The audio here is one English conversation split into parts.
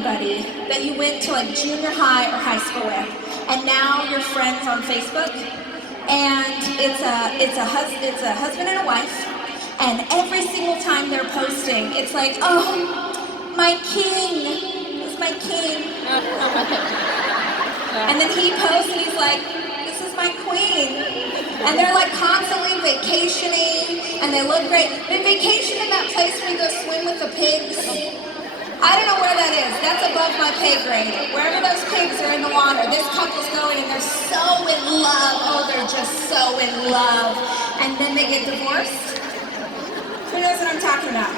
anybody that you went to like junior high or high school with, and now you're friends on Facebook, and it's a husband and a wife, and every single time they're posting, it's like, oh, my king, it's my king. And then he posts and he's like, this is my queen. And they're like constantly vacationing, and they look great. They vacation in that place where you go swim with the pigs. I don't know where that is. That's above my pay grade. Wherever those pigs are in the water, this couple's going and they're so in love. Oh, they're just so in love. And then they get divorced. Who knows what I'm talking about?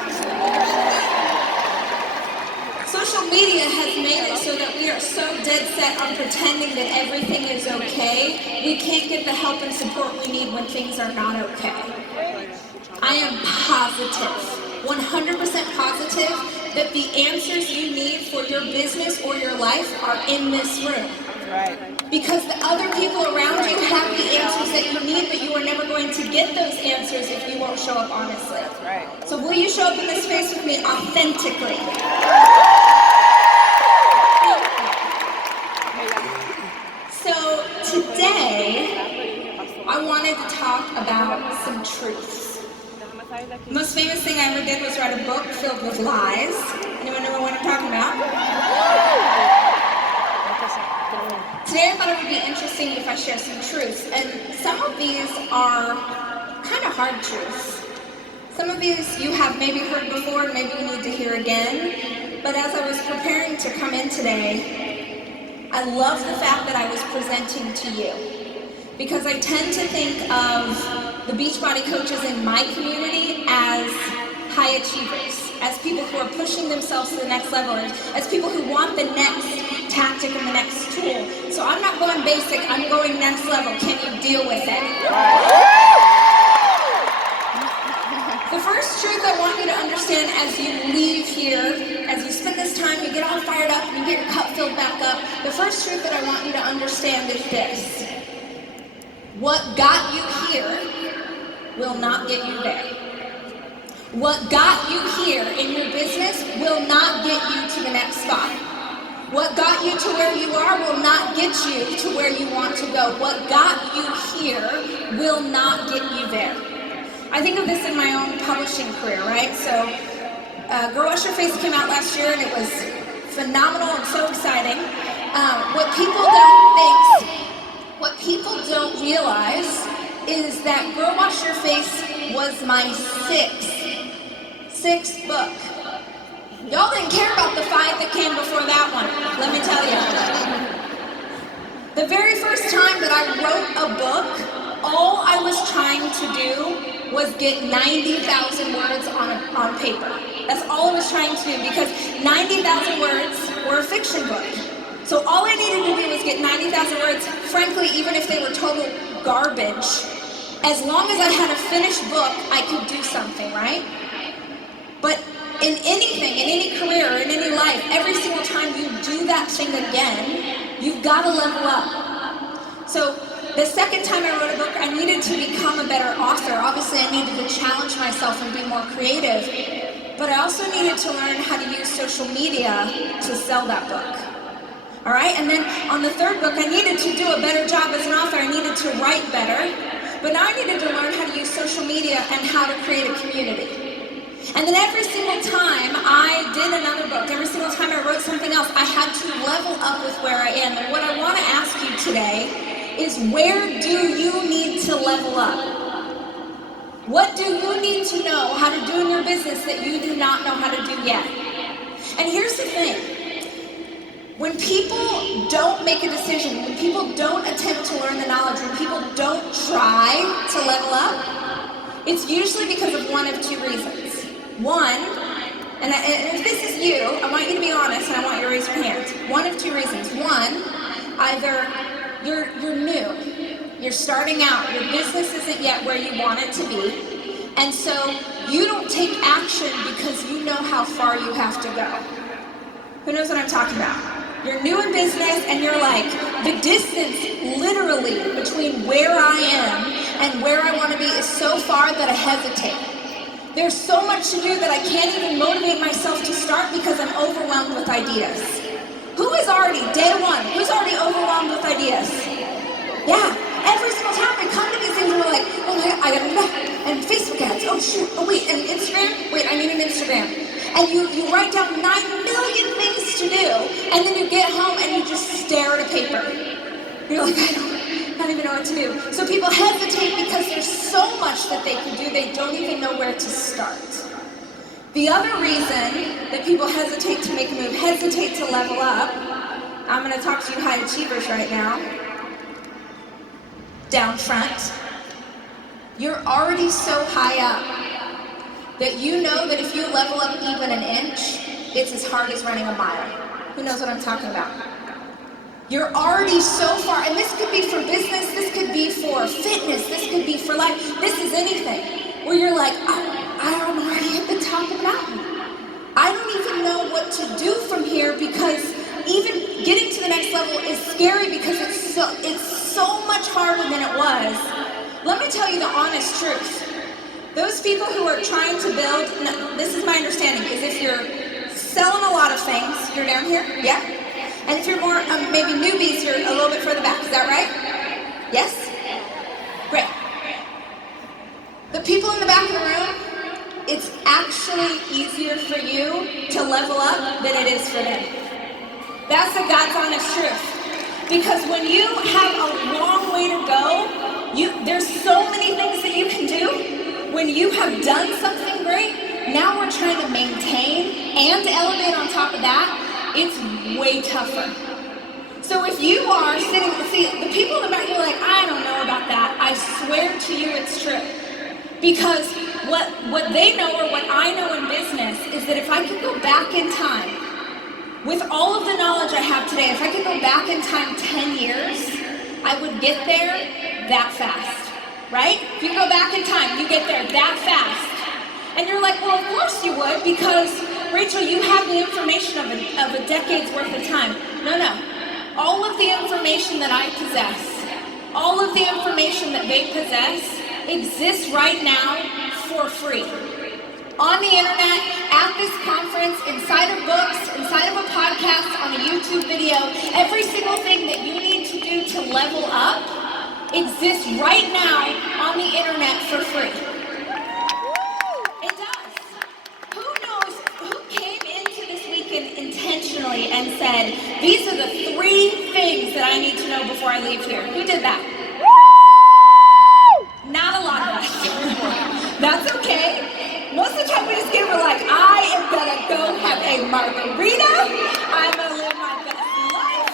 Social media has made it so that we are so dead set on pretending that everything is okay, we can't get the help and support we need when things are not okay. I am positive, 100% positive, that the answers you need for your business or your life are in this room. Right. Because the other people around you have the answers that you need, but you are never going to get those answers if you won't show up honestly. Right. So will you show up in this space with me authentically? So today, I wanted to talk about some truths. The most famous thing I ever did was write a book filled with lies. Anyone know what I'm talking about? Today I thought it would be interesting if I share some truths, and some of these are kind of hard truths. Some of these you have maybe heard before, and maybe you need to hear again, but as I was preparing to come in today, I love the fact that I was presenting to you, because I tend to think of the Beachbody coaches in my community as high achievers, as people who are pushing themselves to the next level, as people who want the next tactic and the next tool. So I'm not going basic, I'm going next level. Can you deal with it? The first truth I want you to understand as you leave here, as you spend this time, you get all fired up, and you get your cup filled back up, the first truth that I want you to understand is this. What got you here will not get you there. What got you here in your business will not get you to the next spot. What got you to where you are will not get you to where you want to go. What got you here will not get you there. I think of this in my own publishing career, right? So, Girl Wash Your Face came out last year, and it was phenomenal and so exciting. What people don't realize is that Girl Wash Your Face was my sixth book. Y'all didn't care about the 5 that came before that one, let me tell you. The very first time that I wrote a book, all I was trying to do was get 90,000 words on paper. That's all I was trying to do, because 90,000 words were a fiction book. So all I needed to do was get 90,000 words, frankly, even if they were total garbage. As long as I had a finished book, I could do something, right? But in anything, in any career, or in any life, every single time you do that thing again, you've got to level up. So the second time I wrote a book, I needed to become a better author. Obviously, I needed to challenge myself and be more creative. But I also needed to learn how to use social media to sell that book. All right, and then on the third book, I needed to do a better job as an author. I needed to write better. But now I needed to learn how to use social media and how to create a community. And then every single time I did another book, every single time I wrote something else, I had to level up with where I am. And what I want to ask you today is, where do you need to level up? What do you need to know how to do in your business that you do not know how to do yet? And here's the thing. When people don't make a decision, when people don't attempt to learn the knowledge, when people don't try to level up, it's usually because of one of two reasons. One, and if this is you, I want you to be honest, and I want you to raise your hand. One of two reasons. One, either you're new, you're starting out, your business isn't yet where you want it to be, and so you don't take action because you know how far you have to go. Who knows what I'm talking about? You're new in business and you're like, the distance literally between where I am and where I want to be is so far that I hesitate. There's so much to do that I can't even motivate myself to start because I'm overwhelmed with ideas. Who is already, day one, who's already overwhelmed with ideas? Yeah, every single time we come to these things, we're like, oh my God, I gotta do that. And Facebook ads, oh shoot, oh wait, and Instagram? Wait, I need an Instagram. And you write down 9 million things to do, and then you get home and you just stare at a paper. You're like, I don't even know what to do. So people hesitate because there's so much that they can do, they don't even know where to start. The other reason that people hesitate to make a move, hesitate to level up, I'm gonna talk to you high achievers right now. Down front. You're already so high up that you know that if you level up even an inch, it's as hard as running a mile. Who knows what I'm talking about? You're already so far, and this could be for business, this could be for fitness, this could be for life, this is anything, where you're like, I'm already at the top of the mountain. I don't even know what to do from here because even getting to the next level is scary because it's so much harder than it was. Let me tell you the honest truth. Those people who are trying to build, this is my understanding, is if you're selling a lot of things, you're down here, yeah? And if you're more, maybe newbies, you're a little bit further back, is that right? Yes? Great. The people in the back of the room, it's actually easier for you to level up than it is for them. That's the God's honest truth. Because when you have a long way to go, there's so many things that you can do. When you have done something great, now we're trying to maintain and elevate on top of that. It's way tougher. So if you are sitting, see, the people in the back, you're like, I don't know about that. I swear to you it's true. Because what they know or what I know in business is that if I could go back in time, with all of the knowledge I have today, if I could go back in time 10 years, I would get there that fast, right? If you go back in time, you get there that fast. And you're like, well, of course you would, because Rachel, you have the information of a decade's worth of time. No. All of the information that I possess, all of the information that they possess, exists right now for free. On the internet, at this conference, inside of books, inside of a podcast, on a YouTube video, every single thing that you need to do to level up exists right now on the internet for free. It does. Who knows, who came into this weekend intentionally and said, these are the 3 things that I need to know before I leave here? Who did that? Not a lot of us. That's okay. Most of the time we just we're like, I am gonna go have a margarita, I'm gonna live my best life,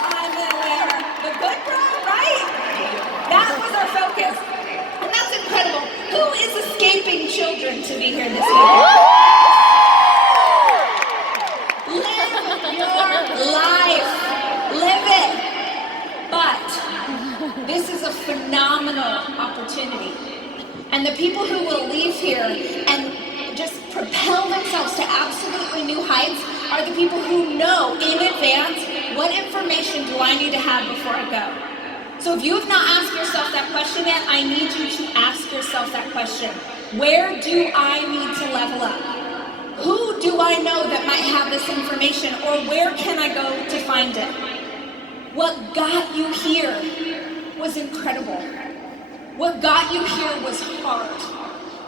I'm gonna wear the good bra, right? That was our focus. And that's incredible. Who is escaping children to be here this evening? Live your life. Live it. But this is a phenomenal opportunity. And the people who will leave here and just propel themselves to absolutely new heights are the people who know in advance, what information do I need to have before I go? So if you have not asked yourself that question yet, I need you to ask yourself that question. Where do I need to level up? Who do I know that might have this information, or where can I go to find it? What got you here was incredible. What got you here was hard.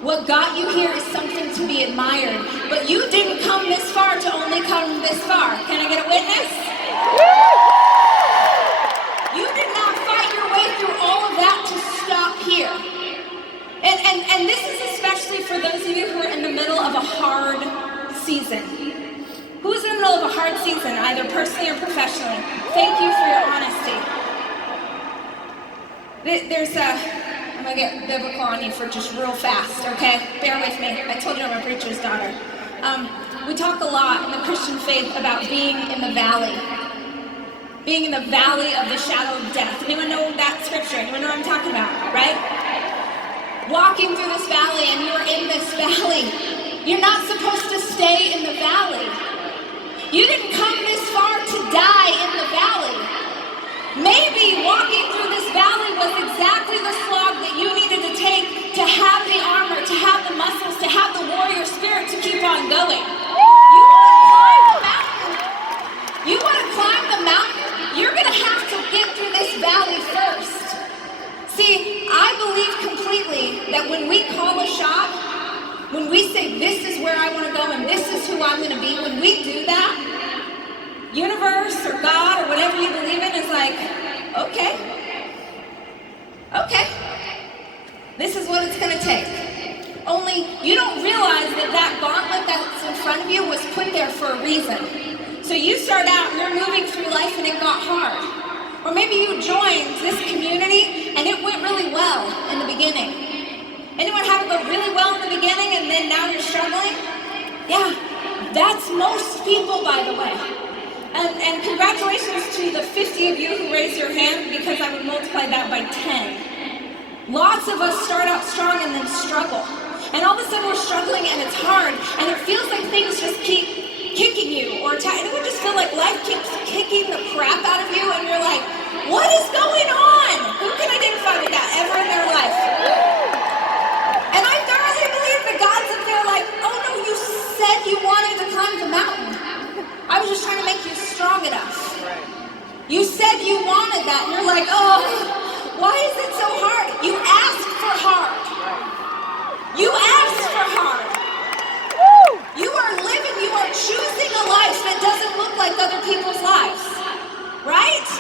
What got you here is something to be admired. But you didn't come this far to only come this far. Can I get a witness? You did not fight your way through all of that to stop here. And this is especially for those of you who are in the middle of a hard season. Who's in the middle of a hard season, either personally or professionally? Thank you for your honesty. I'm gonna get biblical on you for just real fast, okay? Bear with me. I told you I'm a preacher's daughter. We talk a lot in the Christian faith about being in the valley. Being in the valley of the shadow of death. Anyone know that scripture? Anyone know what I'm talking about, right? Walking through this valley and you're in this valley. You're not supposed to stay in the valley. You didn't come this far to die in the valley. Maybe walking through this valley was exactly the slog that you needed to take to have the armor, to have the muscles, to have we say, this is where I want to go and this is who I'm going to be, when we do that, universe or God or whatever you believe in is like, okay, this is what it's going to take. Only you don't realize that that gauntlet that's in front of you was put there for a reason. So you start out and you're moving through life and it got hard. Or maybe you joined this community and it went really well in the beginning. Anyone have it go really well in the beginning and then now you're struggling? Yeah, that's most people, by the way. And congratulations to the 50 of you who raised your hand, because I would multiply that by 10. Lots of us start out strong and then struggle. And all of a sudden we're struggling and it's hard and it feels like things just keep kicking you or anyone just feel like life keeps kicking the crap out of you and you're like, what is going on? Who can identify with that ever in their life? And I thoroughly believe that God's up there like, oh no, you said you wanted to climb the mountain. I was just trying to make you strong enough. You said you wanted that and you're like, oh, why is it so hard? You asked for hard. You asked for hard. You are living, you are choosing a life that doesn't look like other people's lives. Right?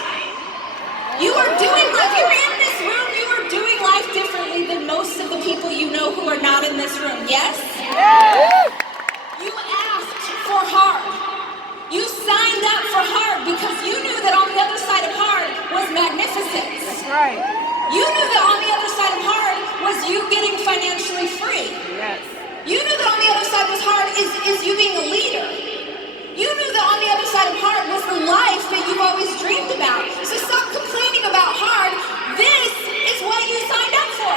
You are doing life, you're in this room, you are doing life differently than most of the people you know who are not in this room. Yes? You asked for hard. You signed up for hard because you knew that on the other side of hard was magnificence. That's right. You knew that on the other side of hard was you getting financially free. Yes. You knew that on the other side was hard is you being a leader. You knew that on the other side of hard was the life that you've always dreamed about. So stop complaining about hard. This is what you signed up for.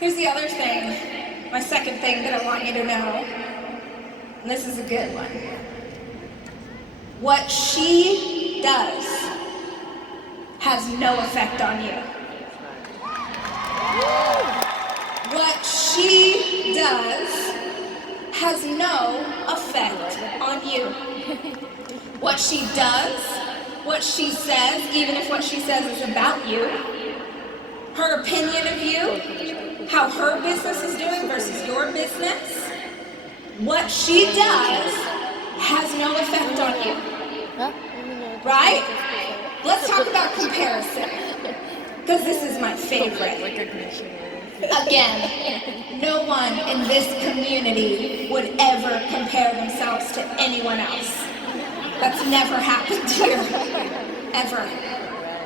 Here's the other thing, my second thing that I want you to know, and this is a good one. What she does has no effect on you. What she does has no effect on you. What she does, what she says, even if what she says is about you, her opinion of you, how her business is doing versus your business, what she does has no effect on you. Right? Let's talk about comparison, because this is my favorite. Again, no one in this community would ever compare themselves to anyone else. That's never happened here, ever.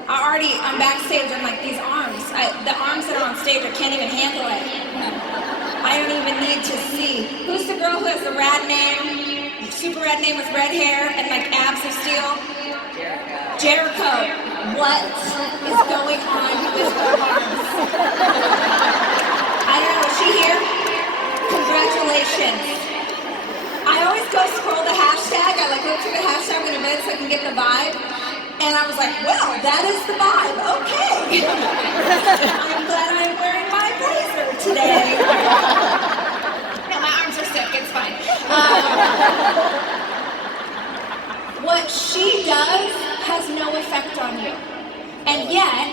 I'm backstage, I'm like, these arms, the arms that are on stage, I can't even handle it. I don't even need to see. Who's the girl who has the rad name, super rad name with red hair and like abs of steel? Jericho. What is going on with her arms? I don't know, is she here? Congratulations. I always go scroll the hashtag, I like go through the hashtag in events so I can get the vibe. And I was like, well, that is the vibe, okay. I'm glad I'm wearing my blazer today. No, my arms are sick, it's fine. What she does has no effect on you. And yet,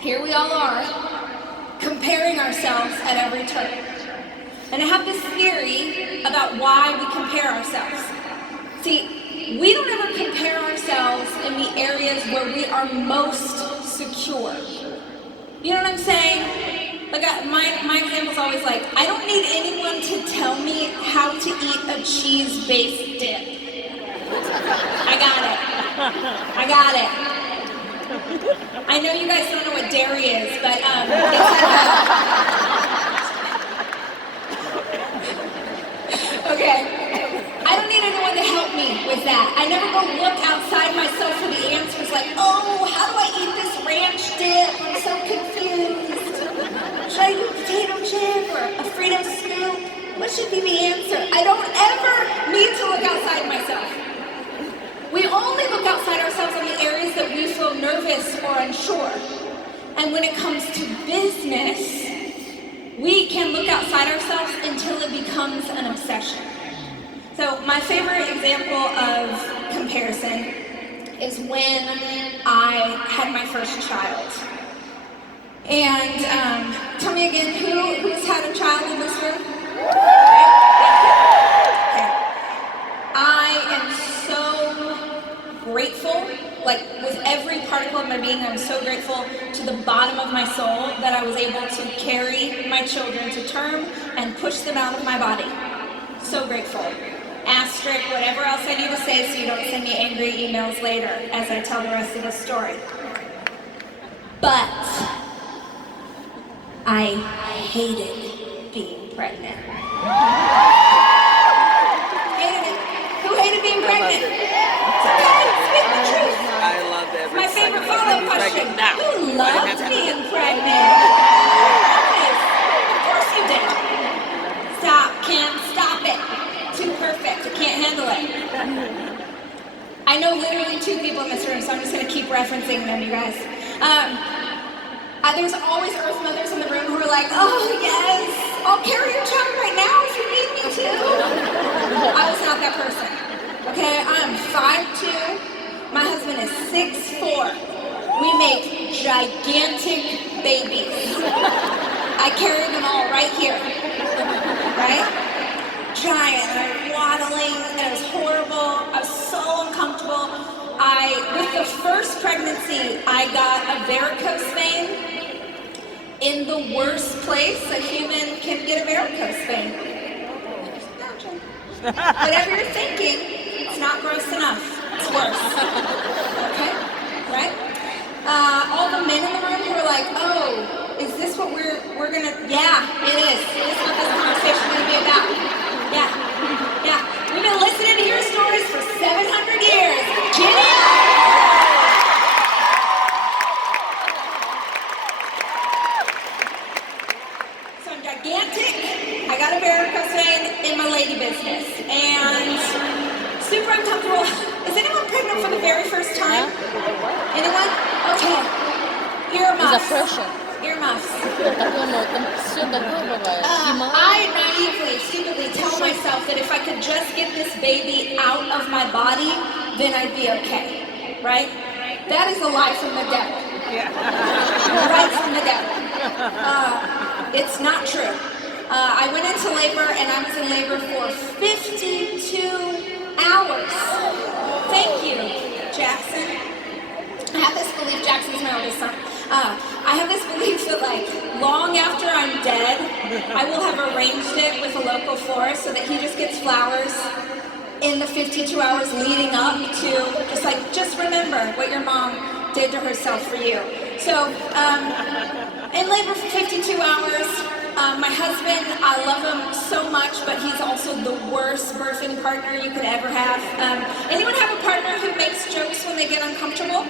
here we all are, comparing ourselves at every turn. And I have this theory about why we compare ourselves. See, we don't ever compare ourselves in the areas where we are most secure. You know what I'm saying? Like my example's always like, I don't need anyone to tell me how to eat a cheese-based dip. I got it. I know you guys don't know what dairy is, but it's like okay. I don't need anyone to help me with that. I never go look outside myself for the answers like, oh, how do I eat this ranch dip? I'm so confused. Should I do potato chip or a Frito scoop? What should be the answer? I don't ever need to look outside myself. We only look outside ourselves in the areas that we feel nervous or unsure. And when it comes to business, we can look outside ourselves until it becomes an obsession. So my favorite example of comparison is when I had my first child. And tell me again, who's had a child in this room? Okay. I am so grateful, like with every particle of my being, I'm so grateful to the bottom of my soul that I was able to carry my children to term and push them out of my body. So grateful. Asterisk, whatever else I need to say so you don't send me angry emails later as I tell the rest of the story. But I hated being pregnant. Hated it. Who hated being pregnant? Okay, speak the truth. I loved every My favorite second of follow-up being question. pregnant. Now, Who I loved had to- being pregnant? Okay, of course you did. Stop, Kim, stop it. Too perfect, I can't handle it. I know literally 2 people in this room, so I'm just gonna keep referencing them, you guys. There's always Earth mothers in the room who are like, oh yes, I'll carry your child right now if you need me to. I was not that person. Okay, I'm 5'2", my husband is 6'4". We make gigantic babies. I carry them all right here, right? Giant, I'm waddling, and it was horrible. I was so uncomfortable. With the first pregnancy, I got a varicose vein in the worst place a human can get a varicose vein. Whatever you're thinking, it's not gross enough. It's worse. Okay? Right? All the men in the room who are like, oh, is this what we're gonna, yeah, it is. This is what this conversation is gonna be about. Yeah. Yeah. We've been listening to your stories for 700 years. Giddy up! So I'm gigantic. I got a varicose vein in my lady business. And super uncomfortable. Is anyone pregnant for the very first time? Anyone? Okay. Earmuffs. Earmuffs. I naively, stupidly tell myself that if I could just get this baby out of my body, then I'd be okay, right? That is a lie from the devil. Right from the devil. It's not true. I went into labor and I was in labor for 52 hours. Thank you, Jackson. I have this belief, Jackson's my oldest son. I have this belief that like long after I'm dead, I will have arranged it with a local florist so that he just gets flowers in the 52 hours leading up to just remember what your mom did to herself for you. So in labor for 52 hours, my husband, I love him so much, but he's also the worst birthing partner you could ever have. Anyone have a partner who makes jokes when they get uncomfortable?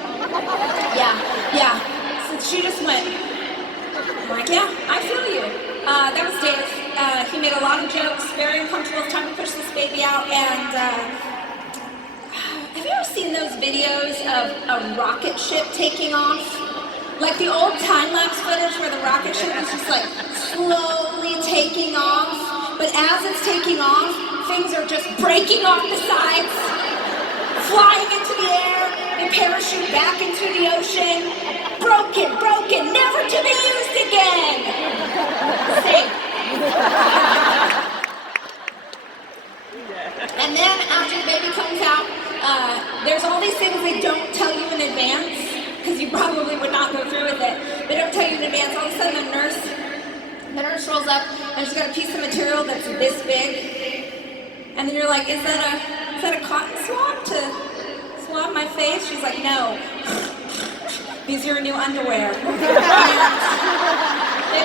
Yeah. So she just went, I'm like, yeah, I feel you. That was Dave. He made a lot of jokes, very uncomfortable. It's time to push this baby out. And have you ever seen those videos of a rocket ship taking off? Like the old time-lapse footage where the rocket ship is just like slowly taking off, but as it's taking off, things are just breaking off the sides, flying into the air, they parachute back into the ocean, broken, never to be used again. Safe. And then after the baby comes out, there's all these things they don't tell you in advance, because you probably would not go through with it. They don't tell you in advance. All of a sudden the nurse rolls up and she's got a piece of material that's this big. And then you're like, is that a cotton swab to swab my face? She's like, no. These are your new underwear. They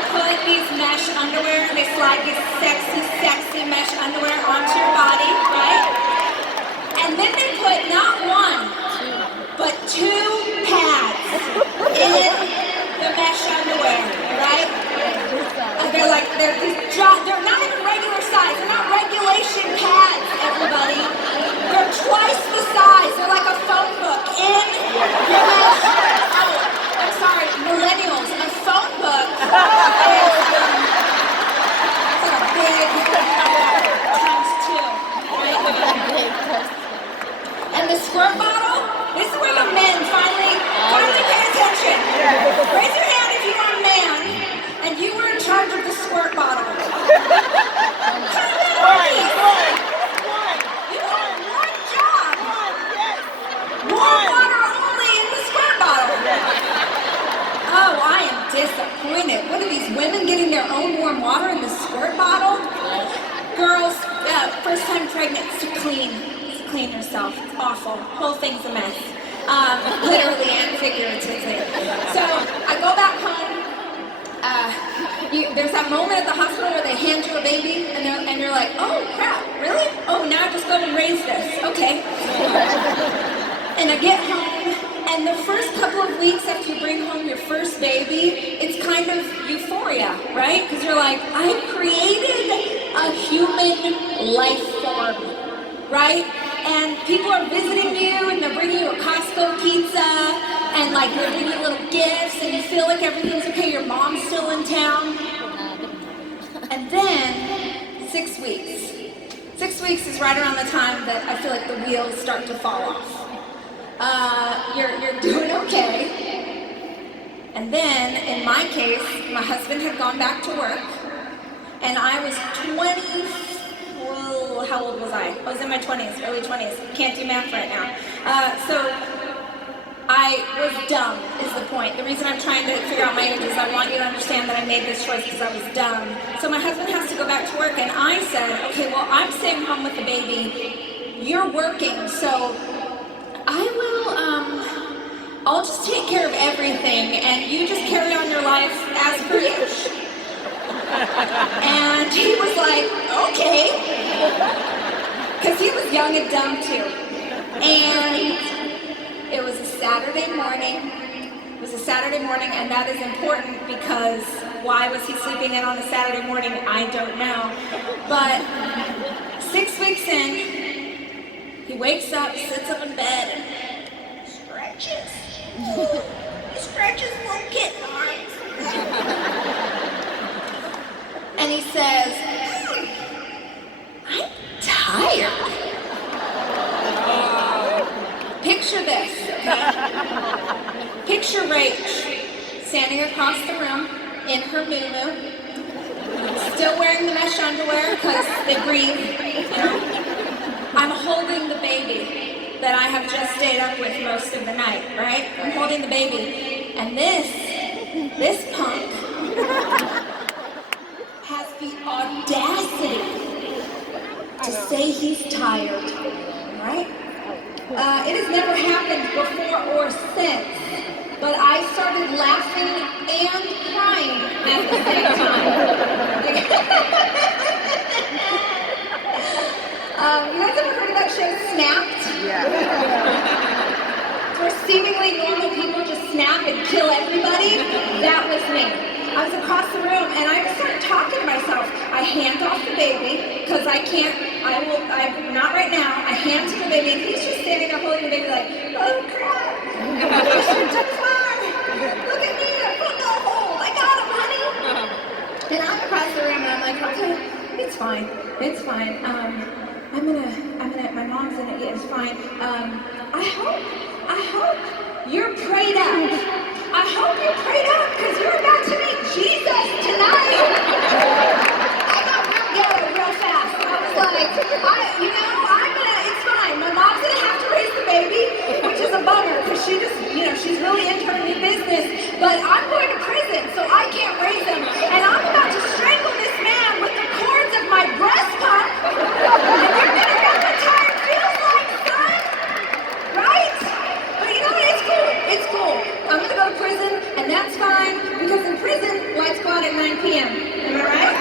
put these mesh underwear and they slide these sexy mesh underwear onto your body, right? And then they put not one, but 2 pads in the mesh underwear, right? And they're not even regular size. They're not regulation pads, everybody. They're twice the size. They're like a phone book in your mesh. Oh, I'm sorry, millennials. A phone book is it's like a big times 2, right? And the squirt disappointed. What are these women getting their own warm water in the squirt bottle? Girls, first time pregnant, to clean yourself. It's awful. Whole thing's a mess. Literally and figuratively. So I go back home. There's that moment at the hospital where they hand you a baby and you're like, oh crap, really? Oh, now just go and raise this. Okay. And I get home, and the first couple of weeks after you bring home your first baby, it's kind of euphoria, right? Because you're like, I created a human life form, right? And people are visiting you, and they're bringing you a Costco pizza, and like they're bringing you little gifts, and you feel like everything's okay, your mom's still in town. And then, 6 weeks. 6 weeks is right around the time that I feel like the wheels start to fall off. You're doing okay. And then, in my case, my husband had gone back to work, and I was 20, well, how old was I? I was in my 20s, early 20s. Can't do math right now. So I was dumb, is the point. The reason I'm trying to figure out my age is I want you to understand that I made this choice because I was dumb. So my husband has to go back to work, and I said, okay, well, I'm staying home with the baby. You're working, so I'll just take care of everything, and you just carry on your life as per usual. And he was like, okay. Because he was young and dumb too. And it was a Saturday morning. It was a Saturday morning, and that is important because why was he sleeping in on a Saturday morning? I don't know. But 6 weeks in, he wakes up, sits up in bed, and stretches. He stretches little kitten arms. And he says, I'm tired. Picture this, okay? Picture Rach standing across the room in her moo-moo, still wearing the mesh underwear because they breathe, you know? I'm holding the baby that I have just stayed up with most of the night, right? I'm holding the baby, and this punk has the audacity to say he's tired, right? It has never happened before or since, but I started laughing and crying at the same time. You guys ever heard of that show, Snapped? Yeah. Where seemingly normal people just snap and kill everybody? That was me. I was across the room, and I just started talking to myself. I hand off the baby, because not right now. I hand to the baby, and he's just standing there holding the baby like, oh crap, I'm too far. Look at me, I put no hold. I got him, honey. And I'm across the room, and I'm like, okay, it's fine. My mom's in it, yeah, it's fine. I hope you're prayed up. I hope you're prayed up because you're about to meet Jesus tonight. I got real ghetto real fast. I was like, it's fine. My mom's gonna have to raise the baby, which is a bummer because she's really into her new business. But I'm going to prison, so I can't raise him. And I'm about to strangle this man with the cords of my breast pump. And you're gonna know what tired feels like, son. Right? But you know what? It's cool. I'm gonna go to prison, and that's fine, because in prison, lights go out at 9 p.m. Am I right?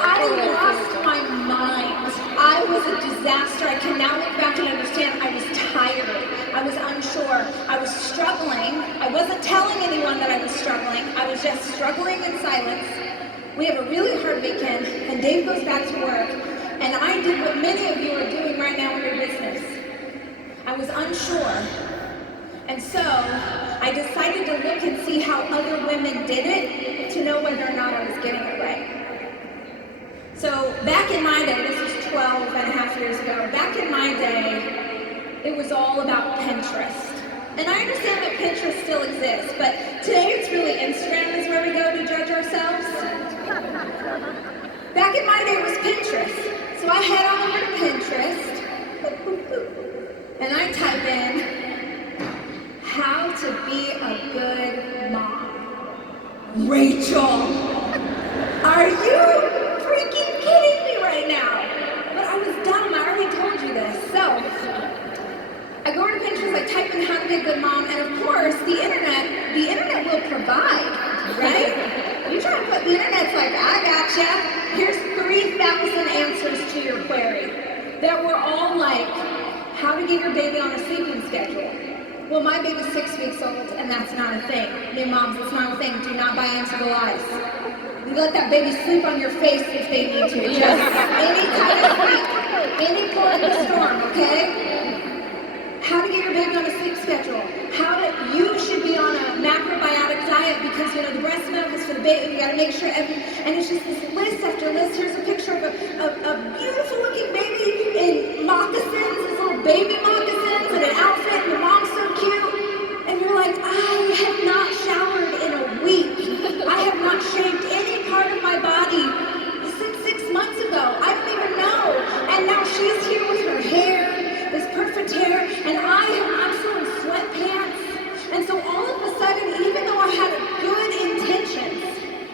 I lost my mind. I was a disaster. I can now look back and understand I was tired. I was unsure. I was struggling. I wasn't telling anyone that I was struggling. I was just struggling in silence. We have a really hard weekend, and Dave goes back to work, and I did what many of you are doing right now in your business. I was unsure. And so I decided to look and see how other women did it to know whether or not I was getting it right. So back in my day, this was 12 and a half years ago, back in my day, it was all about Pinterest. And I understand that Pinterest still exists, but today it's really Instagram is where we go to judge ourselves. Back in my day, it was Pinterest. So I head on over to Pinterest, and I type in how to to be a good mom. Rachel, are you freaking kidding me right now? But I was dumb, I already told you this. So, I go over to Pinterest, I type in how to be a good mom, and of course, the internet will provide, right? You try to put, the internet's like, I gotcha. Here's 3,000 answers to your query that were all like, how to get your baby on a sleeping schedule. Well, my baby's 6 weeks old, and that's not a thing. New moms, it's not a thing. Do not buy into the lies. You let that baby sleep on your face if they need to. Just any kind of sleep, any part of the storm, okay? How to get your baby on a sleep schedule. You should be on a macrobiotic diet because, the breast milk is for the baby. You gotta make sure and it's just this list after list. Here's a picture of a beautiful looking baby in moccasins, this little baby moccasins and an outfit, and the mom's so cute. And you're like, I have not showered in a week. I have not shaved any part of my body since 6 months ago. I don't even know. And now she's here with her hair, this perfect hair, and I'm still in sweatpants. And so all of a sudden, even though I had good intentions,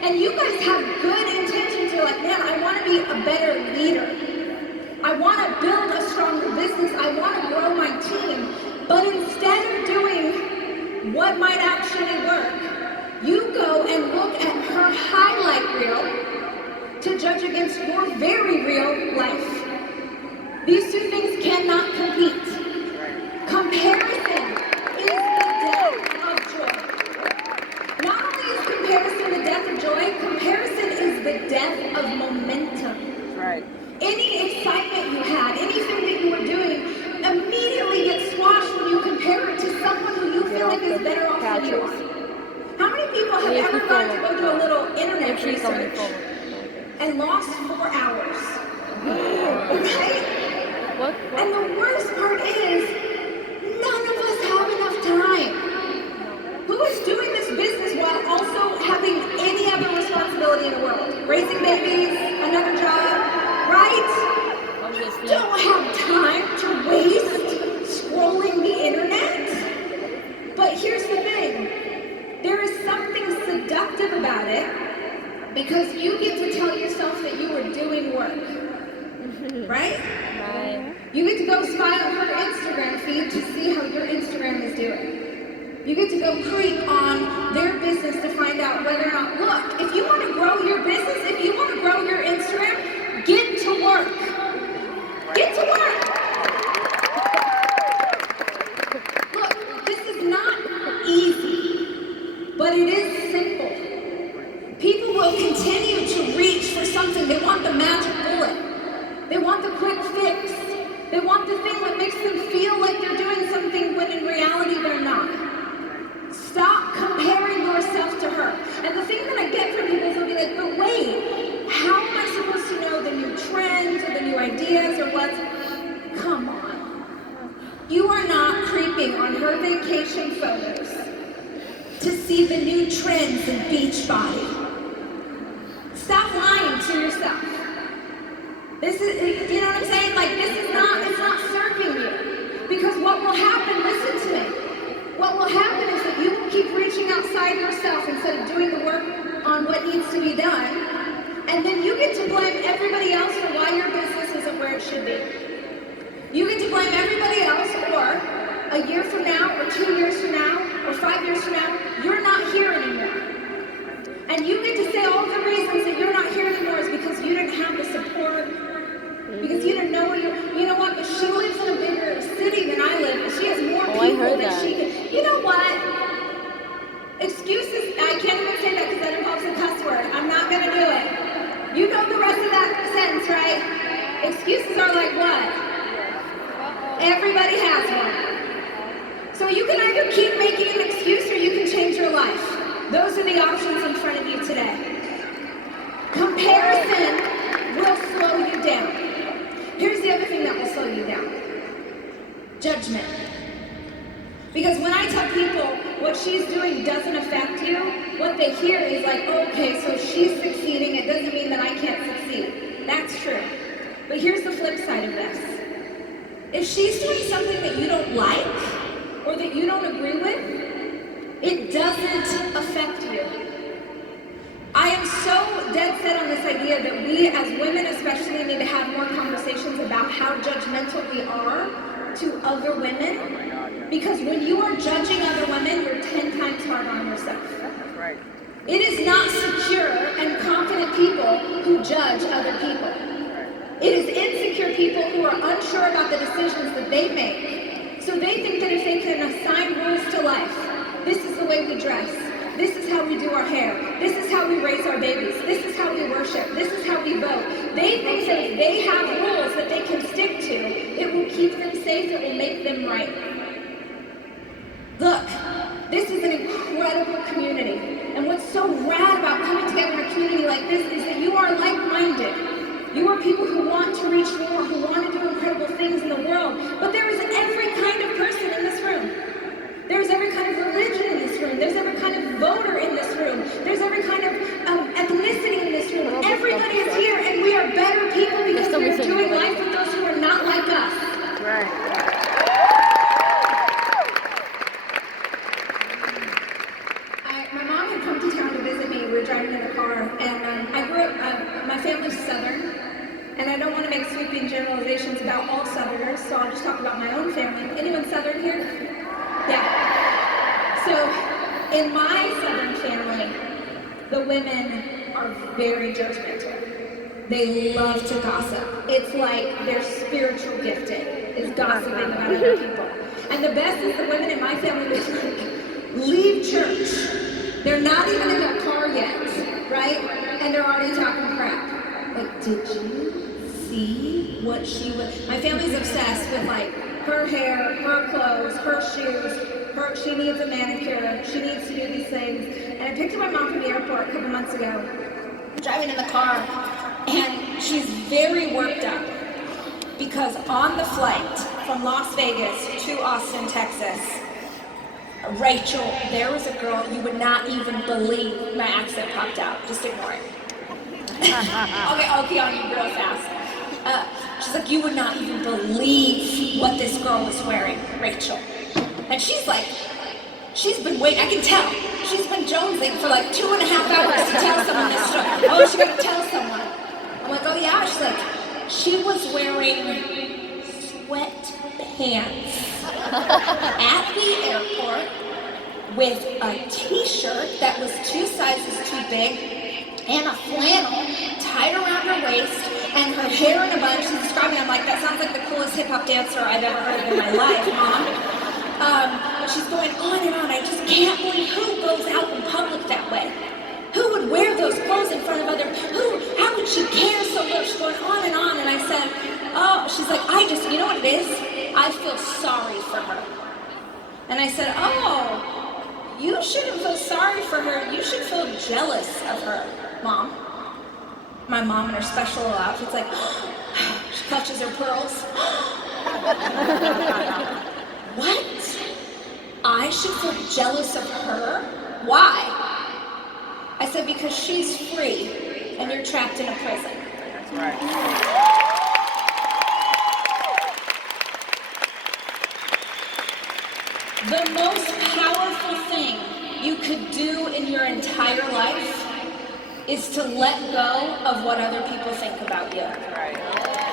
and you guys have good intentions, you're like, man, I want to be a better leader. I want to build a stronger business. I want to grow my team. But instead of doing what might actually work, you go and look at her highlight reel to judge against your very real life. These two things cannot compete. Comparison is the death of joy. Not only is comparison the death of joy, comparison is the death of momentum. Right. Any excitement you had, anything that you were doing, immediately gets squashed when you compare it to someone who you feel like is better off than you are. How many people have ever gone to go do a little internet research and lost 4 hours? Right? And the worst part is, none of us have enough time. Who is doing this business while also having any other responsibility in the world? Raising babies, another job, right? You don't have time to waste scrolling the internet. But here's the thing. There is something seductive about it because you get to tell yourself that you are doing work. Right? Right. You get to go spy on her Instagram feed to see how your Instagram is doing. You get to go creep on their business to find out whether or not, look, if you want to grow your business, if you want to grow your Instagram, get to work. Get to work. Look, this is not easy, but it is simple. People will continue to reach for something. They want the magic bullet. They want the quick fix. They want the thing that makes them feel like they're doing something when in reality they're not. Stop comparing yourself to her. And the thing that I get from people is they'll be like, but wait, how am I supposed to know the new trends or the new ideas or what's... Come on. You are not creeping on her vacation photos to see the new trends in Beachbody. Stop lying to yourself. This is, you know what I'm saying? Like, it's not serving you. Because what will happen, listen to me, what will happen is that you will keep reaching outside yourself instead of doing the work on what needs to be done. And then you get to blame everybody else for why your business isn't where it should be. You get to blame everybody else, or a year from now, or 2 years from now, or 5 years from now, you're not here anymore. And you get to say all the reasons that you're not here anymore is because you didn't have the support, because you didn't know where you know what, but she lives in a bigger city than I live, and she has more people than she can. You know what? Excuses, I can't even say that because that involves a cuss word. I'm not going to do it. You know the rest of that sentence, right? Excuses are like what? Everybody has one. So you can either keep making an excuse or you can change your life. Those are the options in front of you today. Comparison will slow you down. Here's the other thing that will slow you down. Judgment. Because when I tell people what she's doing doesn't affect you, what they hear is like, okay, so she's succeeding, it doesn't mean that I can't succeed. That's true. But here's the flip side of this. If she's doing something that you don't like, or that you don't agree with, it doesn't affect you. I am so dead set on this idea that we as women especially need to have more conversations about how judgmental we are to other women. Because when you are judging other women, you're 10 times harder on yourself. That's right. It is not secure and confident people who judge other people. It is insecure people who are unsure about the decisions that they make. So they think that if they can assign rules to life, this is the way we dress, this is how we do our hair, this is how we raise our babies, this is how we worship, this is how we vote. They think that if they have rules that they can stick to, it will keep them safe, it will make them right. Look, this is an incredible community. And what's so rad about coming together in a community like this is that you are like-minded. You are people who want to reach more, who want to do incredible things in the world. But there is every kind of person in this room. There's every kind of religion in this room. There's every kind of voter in this room. There's every kind of ethnicity in this room. Everybody is here, and we are better people because we are doing life with those who are not like us. Right. My mom had come to town to visit me. We were driving in the car, and I grew up, my family's Southern, and I don't want to make sweeping generalizations about all Southerners, so I'll just talk about my own family. Anyone Southern here? Yeah. So, in my Southern family, the women are very judgmental. They love to gossip. It's like their spiritual gifting is gossiping about other people. And the best is the women in my family would like leave church. They're not even in their car yet, right? And they're already talking crap. Like, did you see what she was? My family's obsessed with like her hair, her clothes, her shoes, she needs a manicure, she needs to do these things. And I picked up my mom from the airport a couple months ago, driving in the car, and she's very worked up because on the flight from Las Vegas to Austin, Texas, Rachel, there was a girl, you would not even believe my accent popped out. Just ignore it. I'll get on you real fast. She's like, you would not even believe what this girl was wearing, Rachel. And she's like, she's been waiting, I can tell. She's been jonesing for like 2.5 hours to tell someone this story. Oh, she's gonna tell someone. I'm like, oh yeah? She's like, she was wearing sweatpants at the airport with a t-shirt that was 2 sizes too big and a flannel tied around her waist and her hair in a bun. She's describing it. I'm like, that sounds like the coolest hip-hop dancer I've ever heard of in my life, Mom. She's going on and on. I just can't believe who goes out in public that way. Who would wear those clothes in front of other people? How would she care so much? She's going on. And I said, oh, she's like, you know what it is? I feel sorry for her. And I said, oh, you shouldn't feel sorry for her. You should feel jealous of her, Mom. My mom in her special little outfit's like, she clutches her pearls. What? I should feel jealous of her? Why? I said, because she's free and you're trapped in a prison. That's right. The most powerful thing you could do in your entire life is to let go of what other people think about you.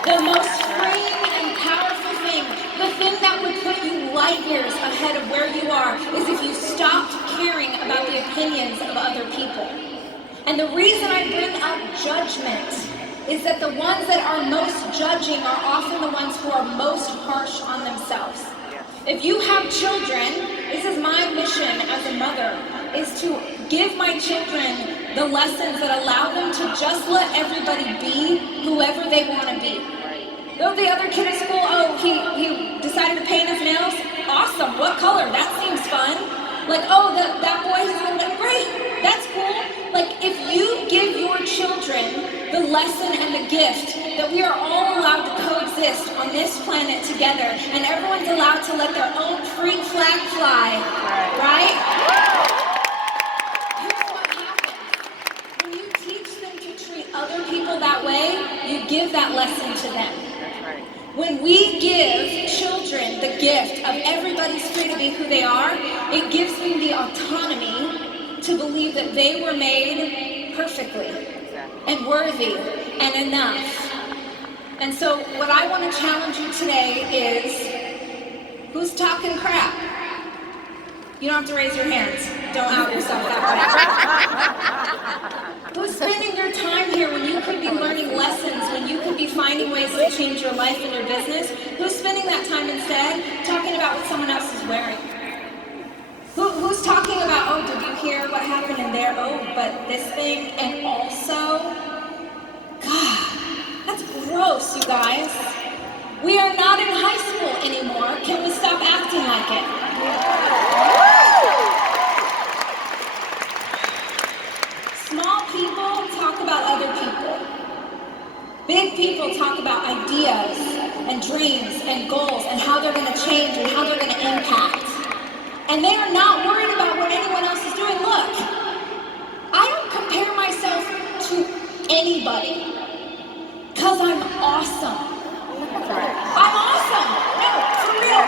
The most freeing and powerful thing, the thing that would put you light years ahead of where you are, is if you stopped caring about the opinions of other people. And the reason I bring up judgment is that the ones that are most judging are often the ones who are most harsh on themselves. If you have children, this is my mission as a mother, is to give my children the lessons that allow them to just let everybody be whoever they want to be. Though the other kid at school, oh, he decided to paint his nails, awesome, what color? That seems fun. Like, oh, that boy, he's gonna be great, that's cool. Like, if you give your children the lesson and the gift that we are all allowed to coexist on this planet together, and everyone's allowed to let their own freak flag fly, right? Here's what happens. When you teach them to treat other people that way, you give that lesson to them. When we give children the gift of everybody's free to be who they are, it gives them the autonomy to believe that they were made perfectly and worthy and enough. And so what I want to challenge you today is, who's talking crap? You don't have to raise your hands. Don't out yourself that way. Who's spending your time here when you could be learning lessons, when you could be finding ways to change your life and your business? Who's spending that time instead talking about what someone else is wearing? Who's talking about, oh, did you hear what happened in there? Oh, but this thing, and also, God, that's gross, you guys. We are not in high school anymore. Can we stop acting like it? Small people talk about other people. Big people talk about ideas and dreams and goals and how they're going to change and how they're going to impact. And they are not worried about what anyone else is doing. Look, I don't compare myself to anybody because I'm awesome. I'm awesome. No, for real.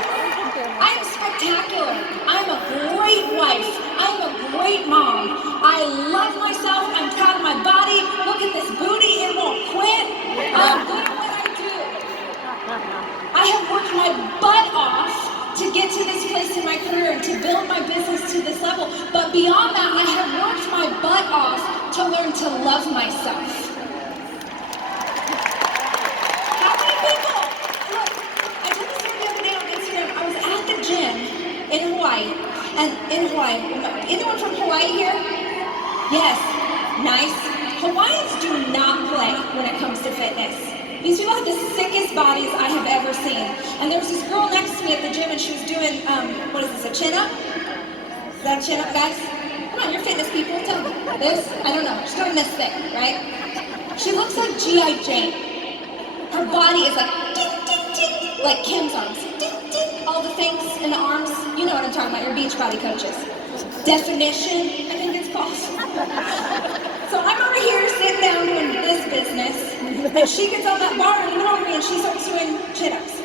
I am spectacular. I'm a great wife. I'm a great mom. I love myself. I'm proud of my body. Look at this booty. It won't quit. I'm good at what I do. I have worked my butt off to get to this place in my career and to build my business to this level. But beyond that, I have worked my butt off to learn to love myself. In Hawaii, and in Hawaii, anyone from Hawaii here? Yes, nice. Hawaiians do not play when it comes to fitness. These people have the sickest bodies I have ever seen. And there was this girl next to me at the gym and she was doing, what is this, a chin-up? Is that a chin-up, guys? Come on, you're fitness people, tell me. This? I don't know, she's doing this thing, right? She looks like G.I. Jane. Her body is like, ding, ding, ding, like Kim's arms. Ding, ding, all the things in the arms. You know what I'm talking about, your beach body coaches. Definition, I think it's called. So I'm over here sitting down doing this business, and she gets on that bar and over me and she starts doing chin-ups.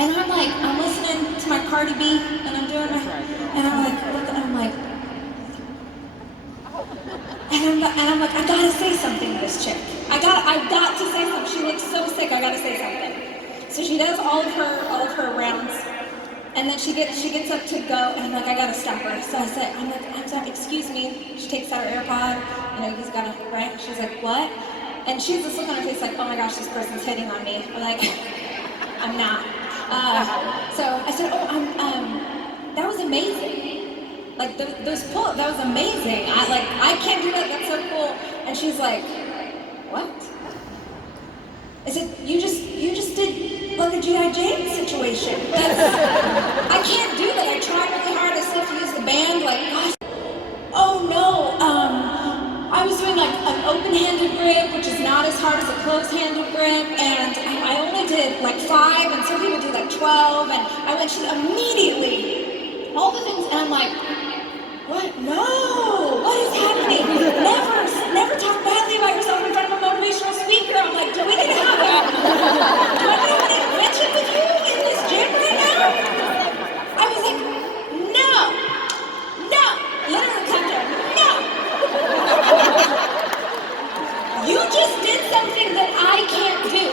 And I'm like, I'm listening to my Cardi B, and I'm doing my, and I'm like, looking, I'm like, and I'm like, I gotta say something to this chick. I've got to say something. She looks so sick, I gotta say something. So she does all of her rounds, and then she gets up to go, and I'm like, I gotta stop her. So I said, I'm sorry, excuse me. She takes out her AirPod, he's got a, right? She's like, what? And she's just looking on her face like, oh my gosh, this person's hitting on me. I'm like, I'm not. So I said, oh, that was amazing. Like those pull-ups, that was amazing. I can't do that, that's so cool. And she's like, what? I said, you just did like a G.I. Jane situation. I can't do that. I tried really hard. I still have to use the band. Like, gosh. Oh no. I was doing like an open-handed grip, which is not as hard as a closed-handed grip, and I only did like 5, and some people do like 12, and I went to immediately all the things, and I'm like, what? No! What is happening? Never talk badly about yourself in front of a motivational speaker. I'm like, do we need to have an intervention with you in this gym right now? I was like, no! Literally kept her, no! You just did something that I can't do.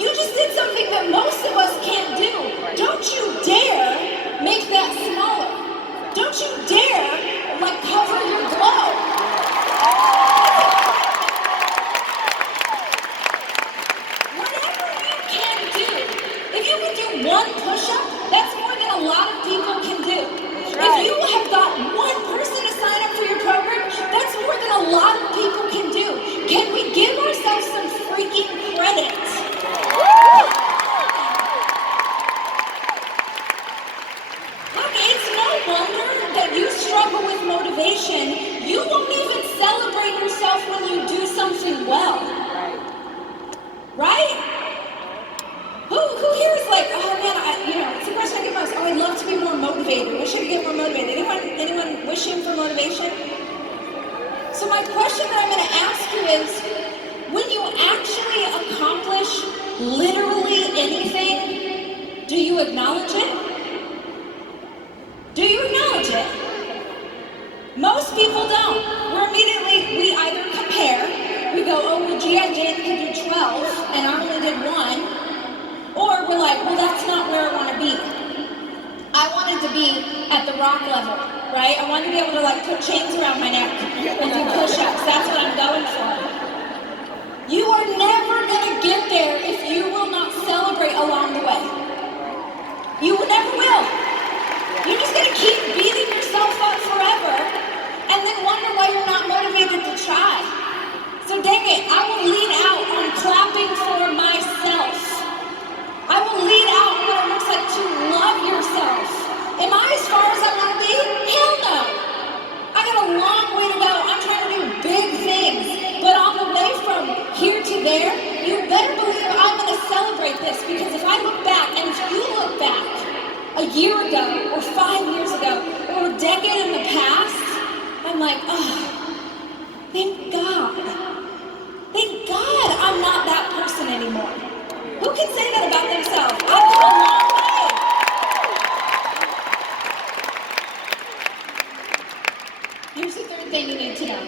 You just did something that most of us can't do. Don't you dare make that smaller. Don't you dare, cover your glow. Whatever you can do. If you can do one push-up, that's more than a lot of people can do. If you have got one person to sign up for your program, that's more than a lot of people can do. Can we give ourselves some freaking credit? You struggle with motivation, you won't even celebrate yourself when you do something well. Right? Who here is like, oh man, it's the question I get most. Oh, I'd love to be more motivated. Wish I could get more motivated. Anyone wishing for motivation? So my question that I'm going to ask you is, when you actually accomplish literally anything, do you acknowledge it? Do you acknowledge it? Most people don't. We either compare, we go, oh, well, gee, Jan could do 12, and I only did 1. Or we're like, well, that's not where I want to be. I wanted to be at the rock level, right? I wanted to be able to like put chains around my neck and do push-ups. That's what I'm going for. You are never gonna get there if you will not celebrate along the way. You never will. You're just gonna keep beating yourself up forever and then wonder why you're not motivated to try. So dang it, I will lead out on clapping for myself. I will lead out on what it looks like to love yourself. Am I as far as I want to be? Hell no. I got a long way to go. I'm trying to do big things. But on the way from here to there, you better believe I'm going to celebrate this. Because if I look back, and if you look back a year ago, or 5 years ago, or a decade in the past, I'm like, oh, thank God. Thank God I'm not that person anymore. Who can say that about themselves? I've come a long way. Here's the third thing you need to know.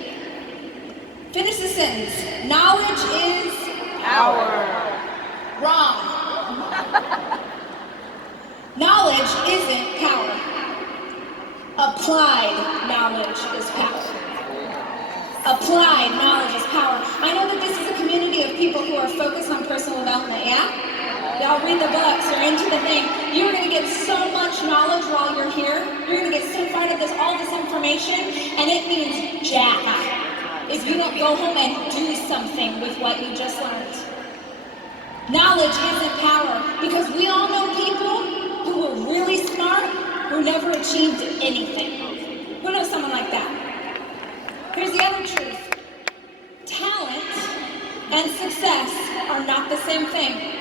Finish the sentence. Knowledge is Power. wrong. Knowledge isn't power. Applied knowledge is power. Applied knowledge is power. I know that this is a community of people who are focused on personal development, yeah? Y'all read the books, you're into the thing. You're gonna get so much knowledge while you're here. You're gonna get so far into all this information, and it means jack if you don't go home and do something with what you just learned. Knowledge isn't power, because we all know people who were really smart who never achieved anything. Who knows someone like that? Here's the other truth. Talent and success are not the same thing.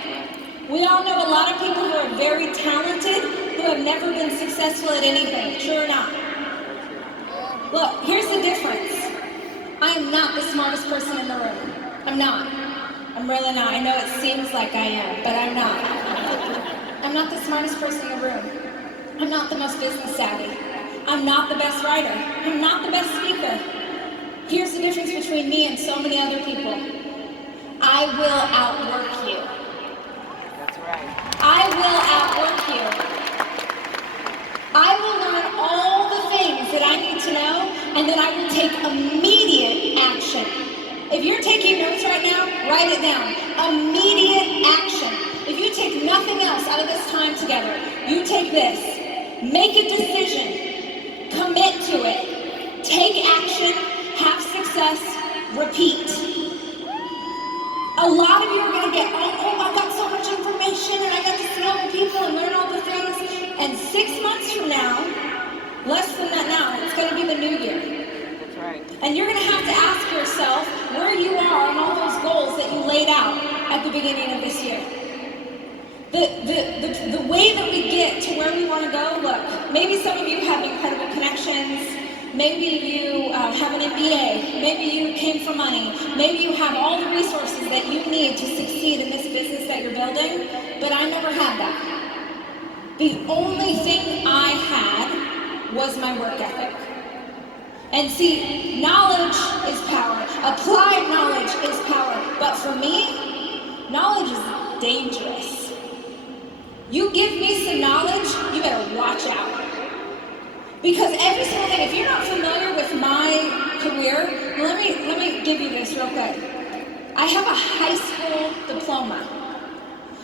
We all know a lot of people who are very talented who have never been successful at anything. True or not? Look, here's the difference. I am not the smartest person in the room. I'm not. I'm really not. I know it seems like I am, but I'm not. I'm not the smartest person in the room. I'm not the most business savvy. I'm not the best writer. I'm not the best speaker. Here's the difference between me and so many other people. I will outwork you. That's right. I will outwork you. I will learn all the things that I need to know, and then I will take immediate action. If you're taking notes right now, write it down. Immediate action. If you take nothing else out of this time together, you take this. Make a decision. Commit to it. Take action. Have success, repeat. A lot of you are going to get, oh, I got so much information and I got to see all the people and learn all the things. And 6 months from now, less than that now, it's going to be the new year. That's right. And you're going to have to ask yourself where you are on all those goals that you laid out at the beginning of this year. The way that we get to where we want to go, look, maybe some of you have incredible connections. Maybe you have an MBA, maybe you came from money, maybe you have all the resources that you need to succeed in this business that you're building, but I never had that. The only thing I had was my work ethic. And see, knowledge is power. Applied knowledge is power. But for me, knowledge is dangerous. You give me some knowledge, you better watch out. Because every single thing, if you're not familiar with my career, let me give you this real quick. I have a high school diploma.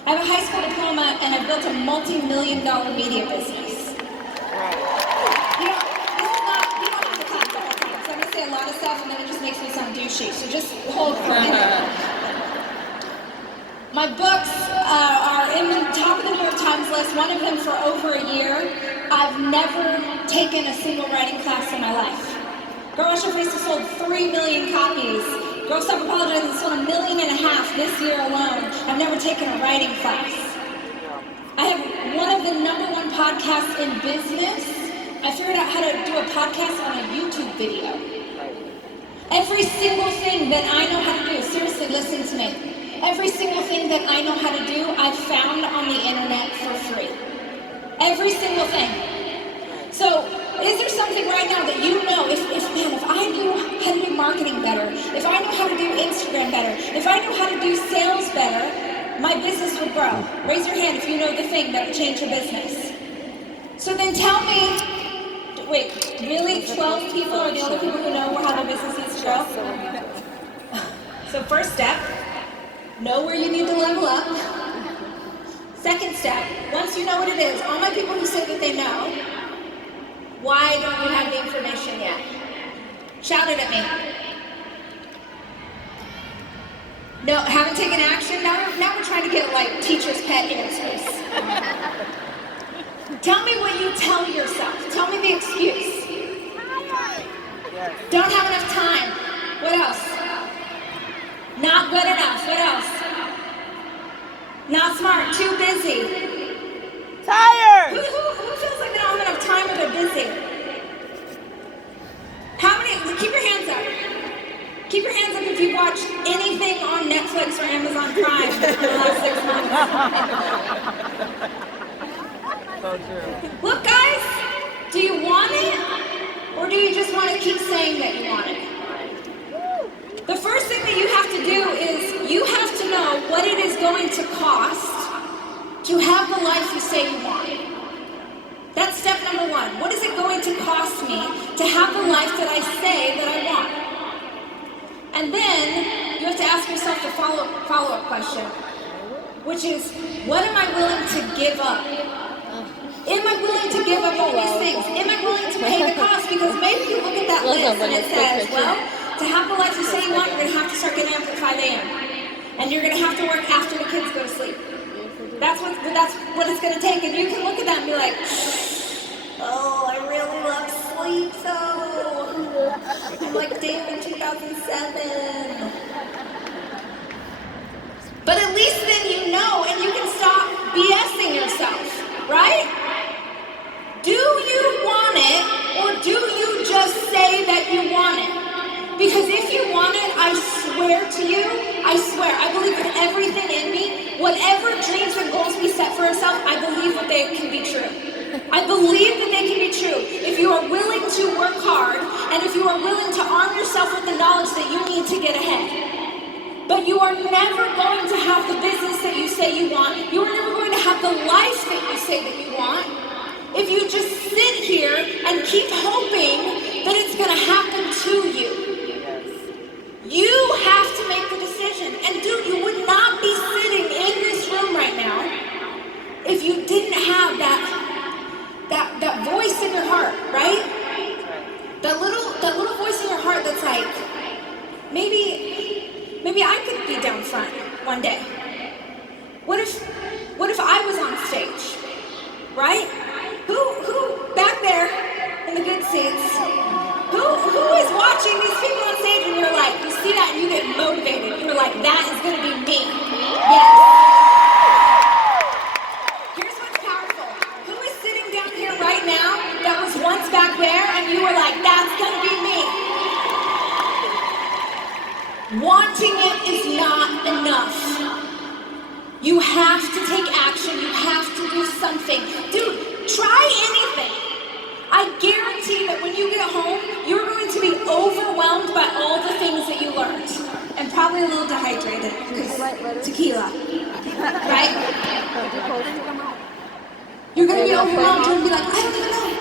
I have a high school diploma and I've built a multi-million-dollar media business. You know, this is not, you don't have to clap the whole time. So I'm gonna say a lot of stuff and then it just makes me sound douchey. So just hold for a minute. My books are in the top of the New York Times list, one of them for over a year. I've never taken a single writing class in my life. Girl Wash Your Face has sold 3 million copies. Girl Stop Apologizing has sold 1.5 million this year alone. I've never taken a writing class. I have one of the #1 podcasts in business. I figured out how to do a podcast on a YouTube video. Every single thing that I know how to do, seriously, listen to me. Every single thing that I know how to do, I've found on the internet for free. Every single thing. So, is there something right now that you know, if I knew how to do marketing better, if I know how to do Instagram better, if I know how to do sales better, my business would grow? Raise your hand if you know the thing that would change your business. So then tell me, wait, really 12 people are the only people who know how their business needs to grow? So first step, know where you need to level up. Second step, once you know what it is, all my people who say that they know, why don't you have the information yet? Shout it at me. No, haven't taken action? Now we're trying to get like teacher's pet answers. Tell me what you tell yourself. Tell me the excuse. Don't have enough time. What else? Not good enough. What else? Not smart. Too busy. Tired. Who feels like they don't have enough time or they're busy? How many? Keep your hands up. Keep your hands up if you watched anything on Netflix or Amazon Prime in the last 6 months. So true. Look, guys, do you want it? Or do you just want to keep saying that you want it? The first thing that you have to do is you have to know what it is going to cost to have the life you say you want. That's step number one. What is it going to cost me to have the life that I say that I want? And then you have to ask yourself the follow-up question, which is, what am I willing to give up? Am I willing to give up all these things? Am I willing to pay the cost? Because maybe you look at that list and it says, well, to have the life you say you want, you're going to have to start getting up at 5 a.m. And you're going to have to work after the kids go to sleep. That's what it's going to take. And you can look at that and be like, oh, I really love sleep though. I'm like David 2007. But at least then you know and you can stop BSing yourself, right? Do you want it or do you just say that you want it? Because if you want it, I swear to you, I believe with everything in me, whatever dreams and goals we set for ourselves, I believe that they can be true. I believe that they can be true. If you are willing to work hard, and if you are willing to arm yourself with the knowledge that you need to get ahead. But you are never going to have the business that you say you want. You are never going to have the life that you say that you want if you just sit here and keep hoping that it's going to happen to you. You have to make the decision. And dude, you would not be sitting in this room right now if you didn't have that voice in your heart, right? That little voice in your heart that's like, maybe I could be down front one day. What if I was on stage, right? Who back there in the good seats? Who is watching these people on stage and you're like, you see that and you get motivated. You're like, that is gonna be me. Yes. Here's what's powerful. Who is sitting down here right now that was once back there and you were like, that's gonna be me? Wanting it is not enough. You have to take action. You have to do something. Dude, try anything. I guarantee that when you get home, you're going to be overwhelmed by all the things that you learned. And probably a little dehydrated, because tequila, right? You're going to be overwhelmed and be like, I don't even know.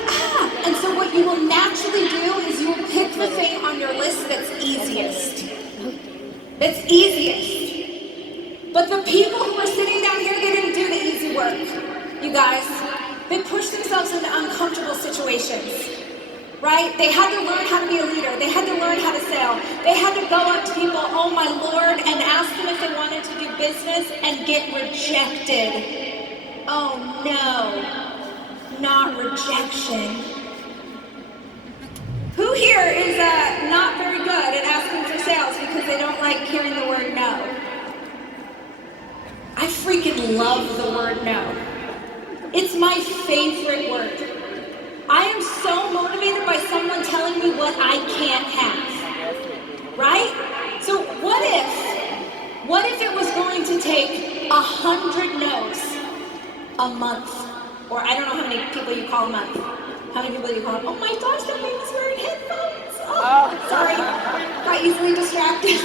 And so what you will naturally do is you will pick the thing on your list that's easiest. That's easiest. But the people who are sitting down here, they didn't do the easy work, you guys. They pushed themselves into uncomfortable situations, right? They had to learn how to be a leader. They had to learn how to sell. They had to go up to people, oh my Lord, and ask them if they wanted to do business and get rejected. Oh no, not rejection. Who here is not very good at asking for sales because they don't like hearing the word no? I freaking love the word no. It's my favorite word. I am so motivated by someone telling me what I can't have, right? So what What if it was going to take 100 no's a month? Or I don't know how many people you call a month. How many people do you call? Oh my gosh, that baby's wearing headphones. Oh, sorry. Got easily distracted.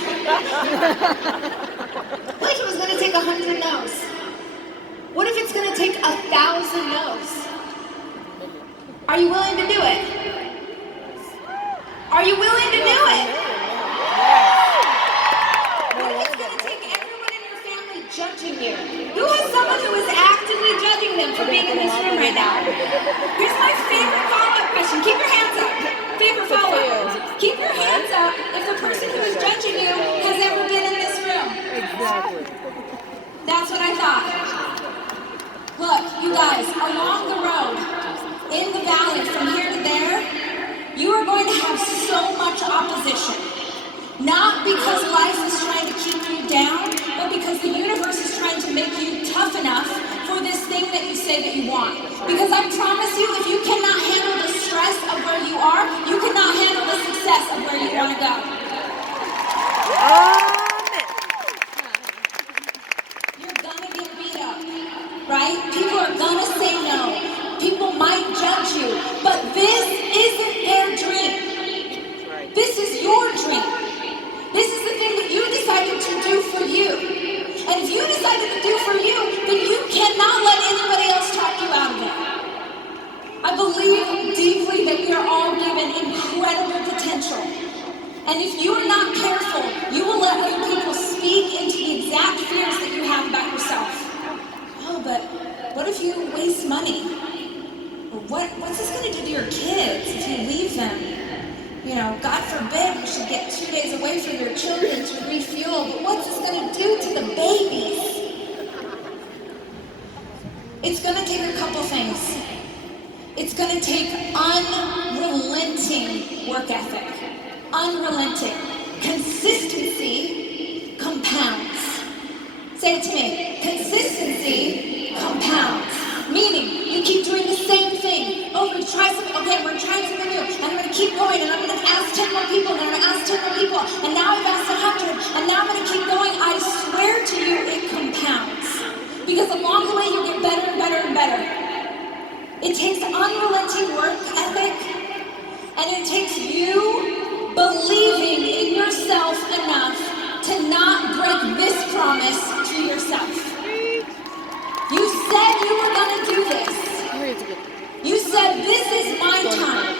What if it was going to take 100 no's? What if it's going to take 1,000 no's? Are you willing to do it? Are you willing to do it? What if it's going to take everyone in your family judging you? Who has someone who is actively judging them for being in this room right now? Here's my favorite follow-up question. Keep your hands up. Favorite follow-up. Keep your hands up if the person who is judging you has ever been in this room. Exactly. That's what I thought. Look, you guys, along the road, in the valley, from here to there, you are going to have so much opposition. Not because life is trying to keep you down, but because the universe is trying to make you tough enough for this thing that you say that you want. Because I promise you, if you cannot handle the stress of where you are, you cannot handle the success of where you want to go. You're gonna get beat up, right? People are gonna say no. People might judge you, but this isn't their dream. This is your dream. This is the thing that you decided to do for you. And if you decided to do for you, then you cannot let anybody else talk you out of it. I believe deeply that we are all given incredible potential. And if you are not careful, you will let other people speak into the exact fears that you have about yourself. Oh, but what if you waste money? Or what's this going to do to your kids if you leave them? You know, God forbid you should get 2 days away from your children to refuel, but what's this going to do to the babies? It's going to take a couple things. It's going to take unrelenting work ethic. Unrelenting. Consistency compounds. Say it to me. Consistency compounds. Meaning, you keep doing the same thing. Oh, we try something. Okay, we're trying something new. And I'm going to keep going. And I'm going to ask 10 more people. And I'm going to ask 10 more people. And now I've asked 100. And now I'm going to keep going. I swear to you, it compounds. Because along the way, you'll get better and better and better. It takes unrelenting work ethic. And it takes you believing in yourself enough to not break this promise to yourself. You said you were going to do this. You said, this is my time.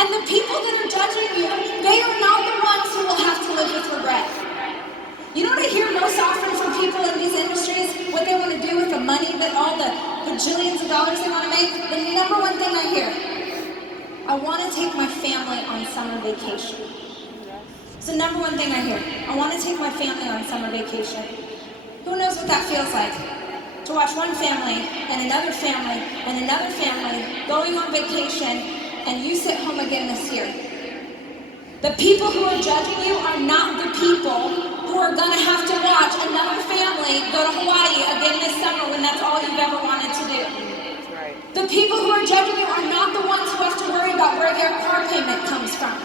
And the people that are judging you, they are not the ones who will have to live with regret. You know what I hear most often from people in these industries? What they want to do with the money, that all the bajillions of dollars they want to make? The number one thing I hear, I want to take my family on summer vacation. It's the number one thing I hear. I want to take my family on summer vacation. Who knows what that feels like? To watch one family and another family and another family going on vacation, and you sit home again this year. The people who are judging you are not the people who are going to have to watch another family go to Hawaii again this summer when that's all you've ever wanted to do. The people who are judging you are not the ones who have to worry about where their car payment comes from.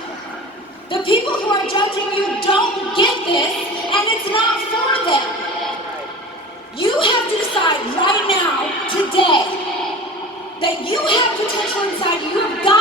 The people who are judging you don't get this, and it's not for them. You have to decide right now, today, that you have potential inside you. You've got